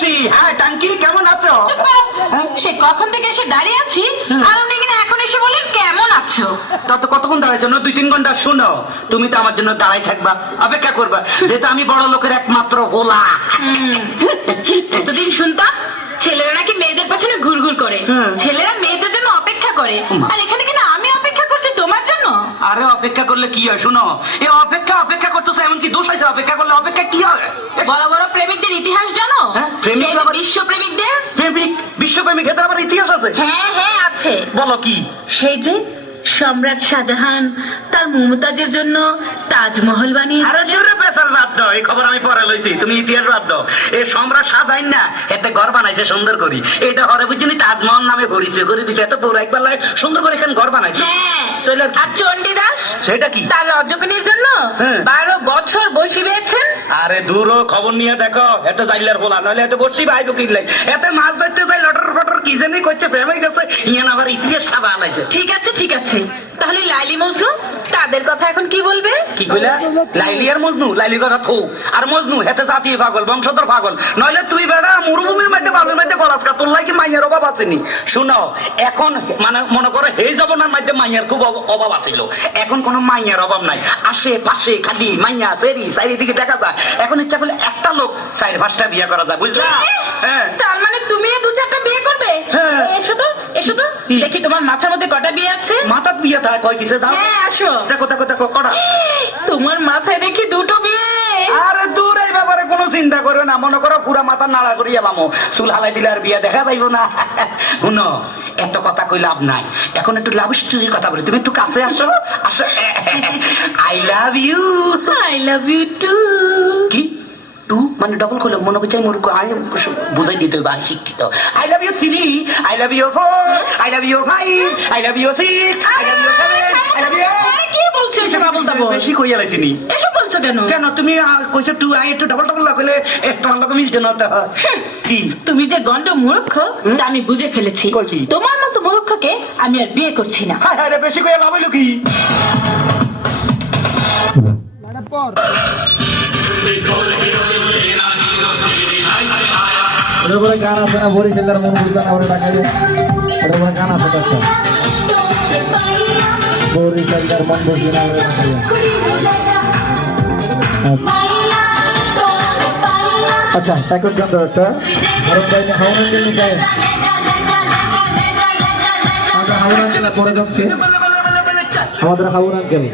এসছি হ্যাঁ টাঙ্কি কেমন আছো? সে কখন থেকে এসে দাঁড়িয়ে আছি? আর উনি কিনা এখন এসে বলেন কেমন আছো? তত কতক্ষণ দুই তিন ঘণ্টা শুনো। তুমি তো আমার জন্য দাঁড়াই থাকবা অপেক্ষা করবা। যেহেতু আমি বড় লোকের একমাত্র হোলা এতদিন শুনতাম ছেলেরা নাকি মেয়েদের পেছনে ঘুরঘুর করে। ছেলেরা মেয়েদের জন্য অপেক্ষা করে। আর এখানে কিনা আমি অপেক্ষা করছি তোমার জন্য? আরে অপেক্ষা করলে কি হয়? শুনো। এ অপেক্ষা অপেক্ষা করতেছে এমন কি দোষ হয়েছে অপেক্ষা করলে অপেক্ষা কি হয়? বড় বড় প্রেমিকদের ইতিহাস জানো হ্যাঁ, প্রেমিক? সেই আবার- বিশ্ব প্রেমিকদের প্রেমিক? বিশ্বপ্রেমিক এদের আবার ইতিহাস আছে? হ্যাঁ হ্যাঁ আছে। বলো কি? সেই যে সম্রাট শাহজাহান তার মমতাজের জন্য তাজমহল আরে জোরে পেশাল বাদ দাও এই খবর আমি পরে লইছি। তুমি ইতিহাস বাদ দাও। এই সম্রাট সাজাইন না এতে ঘর বানাইছে সুন্দর করি। এটা হরে বুঝিনি তাজমহল নামে ঘুরিছে ঘুরি দিছে। এত পুরো একবার সুন্দর করে এখানে ঘর বানাইছে। হ্যাঁ। আর চণ্ডীদাস সেটা কি? তার রজকনির জন্য হ্যাঁ। বারো বছর বসে পেয়েছেন আরে দূরও খবর নিয়ে দেখো এত যাইলার বলা নইলে এত বসছি ভাই কিনলে এতে মাছ ধরতে যাই, লটর ফটর কি জানি করছে প্রেমে গেছে, ইয়ান আবার ইতিহাস ঠিক আছে ঠিক আছে। তাহলে লাইলি মজনু তাদের কথা এখন কি বলবে? কি কইলা? লাইলি আর মজনু? লাইলির কথা থৌ। আর মজনু হেতে জাতীয় পাগল বংশধর পাগল। নইলে তুই বেড়া মরুভূমির মধ্যে বালুর মধ্যে গলাস কা। তোর লাগি মাইয়ের অভাব আসেনি শুনো এখন মানে মনে করো এই জবনার মধ্যে মাইয়ের খুব অভাব আছিল। এখন কোনো মাইয়ের অভাব নাই। আশে পাশে খালি মাইয়া সেরি চারিদিকে দেখা যায়। এখন ইচ্ছা করলে একটা লোক চার পাঁচটা বিয়ে করা যায় বুঝলা? হ্যাঁ। দেখি তোমার মাথার মধ্যে কটা বিয়ে আছে? মাথার বিয়ে থাকে কয় কিসে দাও হ্যাঁ আসো। দেখো দেখো দেখো কটা? তোমার মাথায় দেখি দুটো বিয়ে। আরে দূর এই ব্যাপারে কোনো চিন্তা করবে না। মনে করো পুরা মাথা নাড়া করি এলামো চুল হালাই দিলে আর বিয়ে দেখা যাইব না। শুনো এত কথা কই লাভ নাই। এখন একটু লাভ স্টোরির কথা বলি। তুমি একটু কাছে আসো। আসো। I love you I love you two two মানে ডবল করল মনে করছে মূর্খ আই বুঝাই দিতে হবে আই শিক্ষিত। I love you three I love you four I love you five I love you six I love you seven I love you কি বলছো এসব আবল তাবল বেশি কইয়া লাইছিনি এসব বলছো কেন? কেন? তুমি আর কইছো টু আই একটু ডাবল ডাবল লাগলে একটু অন্য মিলছে না কি? তুমি যে গন্ড মূর্খ তা আমি বুঝে ফেলেছি? তোমার মতো মূর্খকে আমি আর বিয়ে করছি না। হায় হায় বেশি কইয়া লাভ কি? ওটার পরে গান আছে না বরিশালের মন বুঝতে না ওরা ডাকে ওটার পরে গান আছে একটা বরিশালের মন বুঝতে না ওরা ডাকে আচ্ছা এখন গান একটা। তাই না হাওড়া গেল গায়ে। আমাদের হাওড়া গেল পরে যাচ্ছে। আমাদের হাওড়া গেল